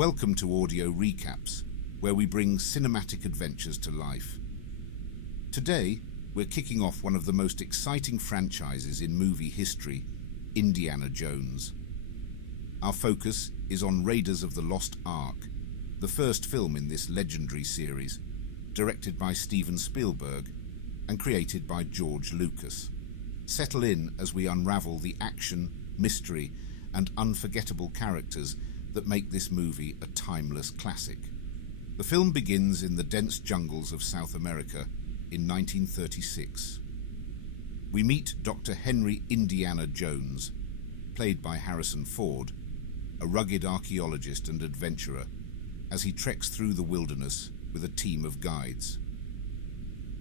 Welcome to Audio Recaps, where we bring cinematic adventures to life. Today, we're kicking off one of the most exciting franchises in movie history, Indiana Jones. Our focus is on Raiders of the Lost Ark, the first film in this legendary series, directed by Steven Spielberg and created by George Lucas. Settle in as we unravel the action, mystery, and unforgettable characters that make this movie a timeless classic. The film begins in the dense jungles of South America in 1936. We meet Dr. Henry Indiana Jones, played by Harrison Ford, a rugged archaeologist and adventurer, as he treks through the wilderness with a team of guides.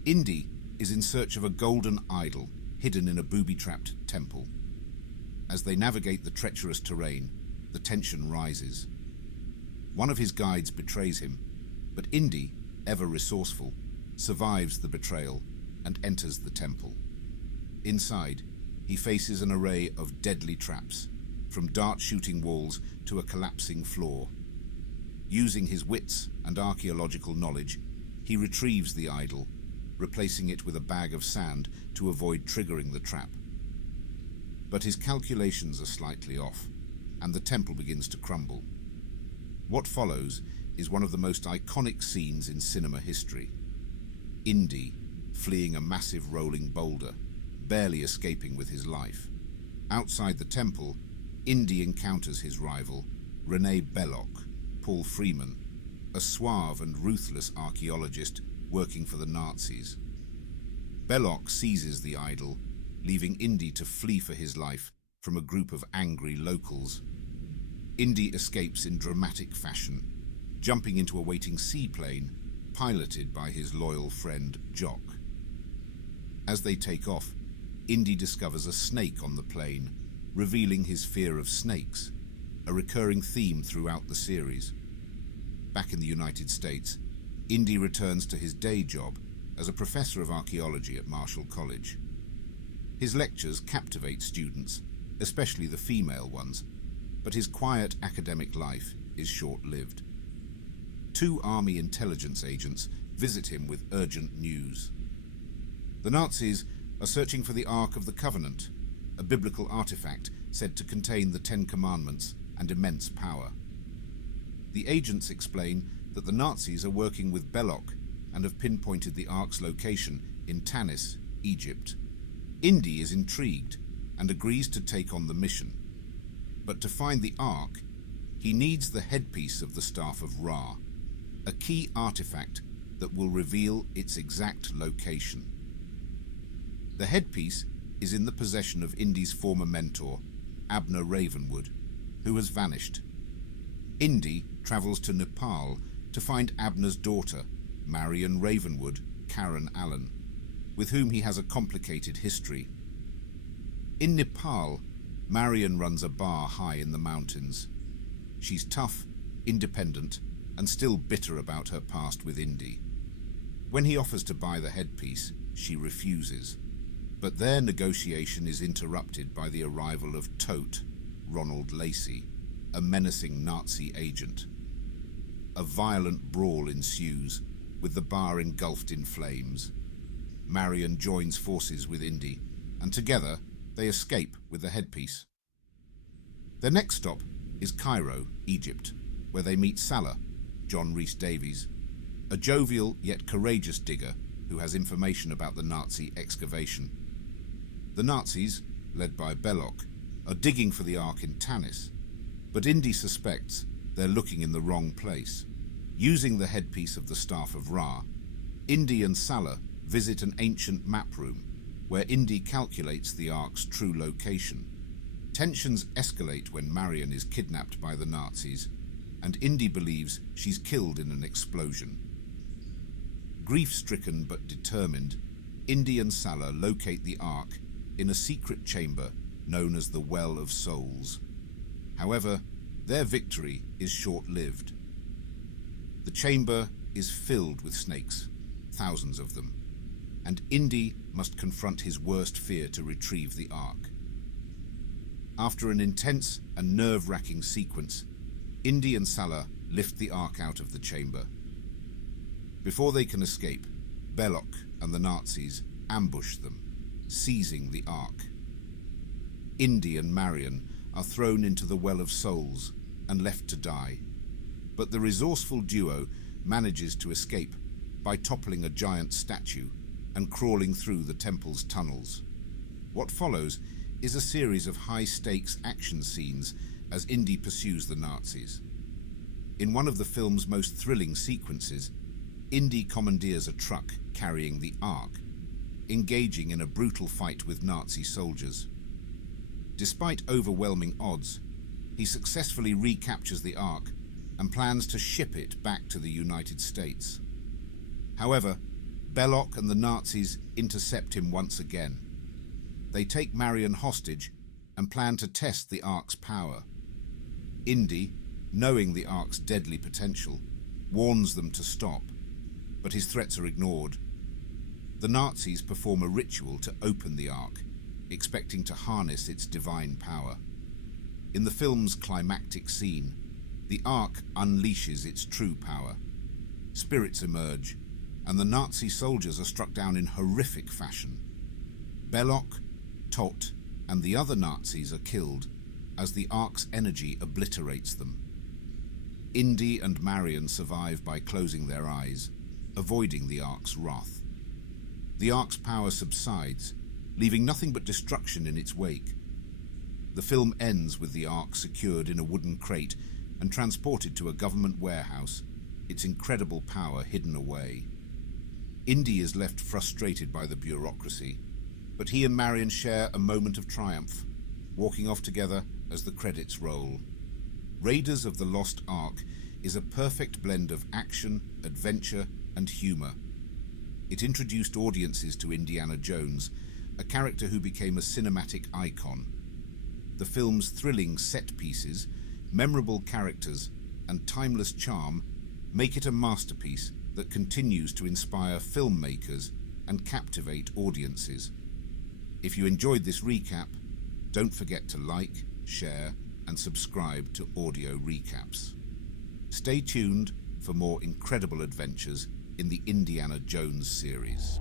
Indy is in search of a golden idol hidden in a booby-trapped temple. As they navigate the treacherous terrain, the tension rises. One of his guides betrays him, but Indy, ever resourceful, survives the betrayal and enters the temple. Inside, he faces an array of deadly traps, from dart-shooting walls to a collapsing floor. Using his wits and archaeological knowledge, he retrieves the idol, replacing it with a bag of sand to avoid triggering the trap. But his calculations are slightly off, and the temple begins to crumble. What follows is one of the most iconic scenes in cinema history. Indy fleeing a massive rolling boulder, barely escaping with his life. Outside the temple, Indy encounters his rival, René Belloc, Paul Freeman, a suave and ruthless archaeologist working for the Nazis. Belloc seizes the idol, leaving Indy to flee for his life from a group of angry locals. Indy escapes in dramatic fashion, jumping into a waiting seaplane piloted by his loyal friend Jock. As they take off, Indy discovers a snake on the plane, revealing his fear of snakes, a recurring theme throughout the series. Back in the United States, Indy returns to his day job as a professor of archaeology at Marshall College. His lectures captivate students, especially the female ones, but his quiet academic life is short-lived. Two Army intelligence agents visit him with urgent news. The Nazis are searching for the Ark of the Covenant, a biblical artifact said to contain the Ten Commandments and immense power. The agents explain that the Nazis are working with Belloc and have pinpointed the Ark's location in Tanis, Egypt. Indy is intrigued and agrees to take on the mission. But to find the Ark, he needs the headpiece of the Staff of Ra, a key artifact that will reveal its exact location. The headpiece is in the possession of Indy's former mentor, Abner Ravenwood, who has vanished. Indy travels to Nepal to find Abner's daughter, Marion Ravenwood, Karen Allen, with whom he has a complicated history. In Nepal, Marion runs a bar high in the mountains. She's tough, independent, and still bitter about her past with Indy. When he offers to buy the headpiece, she refuses. But their negotiation is interrupted by the arrival of Tote, Ronald Lacey, a menacing Nazi agent. A violent brawl ensues, with the bar engulfed in flames. Marion joins forces with Indy, and together they escape with the headpiece. Their next stop is Cairo, Egypt, where they meet Salah, John Rhys Davies, a jovial yet courageous digger who has information about the Nazi excavation. The Nazis, led by Belloc, are digging for the Ark in Tanis, but Indy suspects they're looking in the wrong place. Using the headpiece of the Staff of Ra, Indy and Salah visit an ancient map room where Indy calculates the Ark's true location. Tensions escalate when Marion is kidnapped by the Nazis, and Indy believes she's killed in an explosion. Grief-stricken but determined, Indy and Salah locate the Ark in a secret chamber known as the Well of Souls. However, their victory is short-lived. The chamber is filled with snakes, thousands of them, and Indy must confront his worst fear to retrieve the Ark. After an intense and nerve-wracking sequence, Indy and Salah lift the Ark out of the chamber. Before they can escape, Belloc and the Nazis ambush them, seizing the Ark. Indy and Marion are thrown into the Well of Souls and left to die, but the resourceful duo manages to escape by toppling a giant statue and crawling through the temple's tunnels. What follows is a series of high-stakes action scenes as Indy pursues the Nazis. In one of the film's most thrilling sequences, Indy commandeers a truck carrying the Ark, engaging in a brutal fight with Nazi soldiers. Despite overwhelming odds, he successfully recaptures the Ark and plans to ship it back to the United States. However, Belloc and the Nazis intercept him once again. They take Marion hostage and plan to test the Ark's power. Indy, knowing the Ark's deadly potential, warns them to stop, but his threats are ignored. The Nazis perform a ritual to open the Ark, expecting to harness its divine power. In the film's climactic scene, the Ark unleashes its true power. Spirits emerge, and the Nazi soldiers are struck down in horrific fashion. Belloc, Tot, and the other Nazis are killed as the Ark's energy obliterates them. Indy and Marion survive by closing their eyes, avoiding the Ark's wrath. The Ark's power subsides, leaving nothing but destruction in its wake. The film ends with the Ark secured in a wooden crate and transported to a government warehouse, its incredible power hidden away. Indy is left frustrated by the bureaucracy, but he and Marion share a moment of triumph, walking off together as the credits roll. Raiders of the Lost Ark is a perfect blend of action, adventure, and humor. It introduced audiences to Indiana Jones, a character who became a cinematic icon. The film's thrilling set pieces, memorable characters, and timeless charm make it a masterpiece that continues to inspire filmmakers and captivate audiences. If you enjoyed this recap, don't forget to like, share, and subscribe to Audio Recaps. Stay tuned for more incredible adventures in the Indiana Jones series.